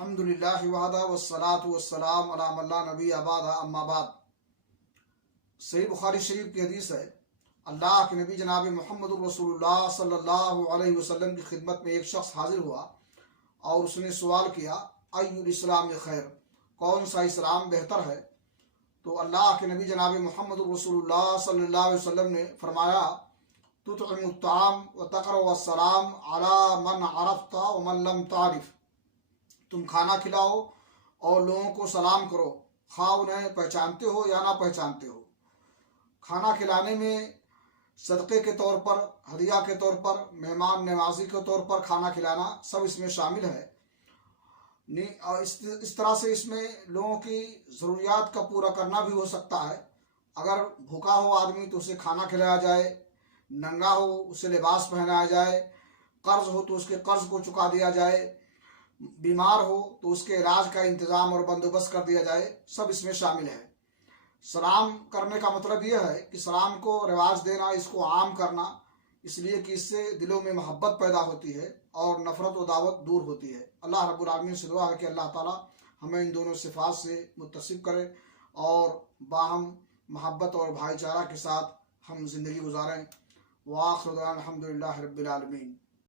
الحمدللہ وحدہ والصلاة والسلام علی من لا نبی بعدہ اما بعد۔ صحیح بخاری شریف کی حدیث ہے، اللہ کے نبی جناب محمد رسول اللہ صلی اللہ علیہ وسلم کی خدمت میں ایک شخص حاضر ہوا اور اس نے سوال کیا، ای الاسلام خیر، کون سا اسلام بہتر ہے؟ تو اللہ کے نبی جناب محمد رسول اللہ صلی اللہ علیہ وسلم نے فرمایا، تطعم الطعام وتقرأ السلام علی من عرفت ومن لم تعرف، تم کھانا کھلاؤ اور لوگوں کو سلام کرو، خواہ انہیں پہچانتے ہو یا نہ پہچانتے ہو۔ کھانا کھلانے میں صدقے کے طور پر، ہدیہ کے طور پر، مہمان نوازی کے طور پر کھانا کھلانا سب اس میں شامل ہے۔ اور اس طرح سے اس میں لوگوں کی ضروریات کا پورا کرنا بھی ہو سکتا ہے۔ اگر بھوکا ہو آدمی تو اسے کھانا کھلایا جائے، ننگا ہو اسے لباس پہنایا جائے، قرض ہو تو اس کے قرض کو چکا دیا جائے، بیمار ہو تو اس کے علاج کا انتظام اور بندوبست کر دیا جائے، سب اس میں شامل ہے۔ سلام کرنے کا مطلب یہ ہے کہ سلام کو رواج دینا، اس کو عام کرنا، اس لیے کہ اس سے دلوں میں محبت پیدا ہوتی ہے اور نفرت و دعوت دور ہوتی ہے۔ اللہ رب العالمین سے دعا ہے کہ اللہ تعالی ہمیں ان دونوں صفات سے متصف کرے اور باہم محبت اور بھائی چارہ کے ساتھ ہم زندگی گزاریں۔ وآخر دعوانا الحمدللہ رب العالمین۔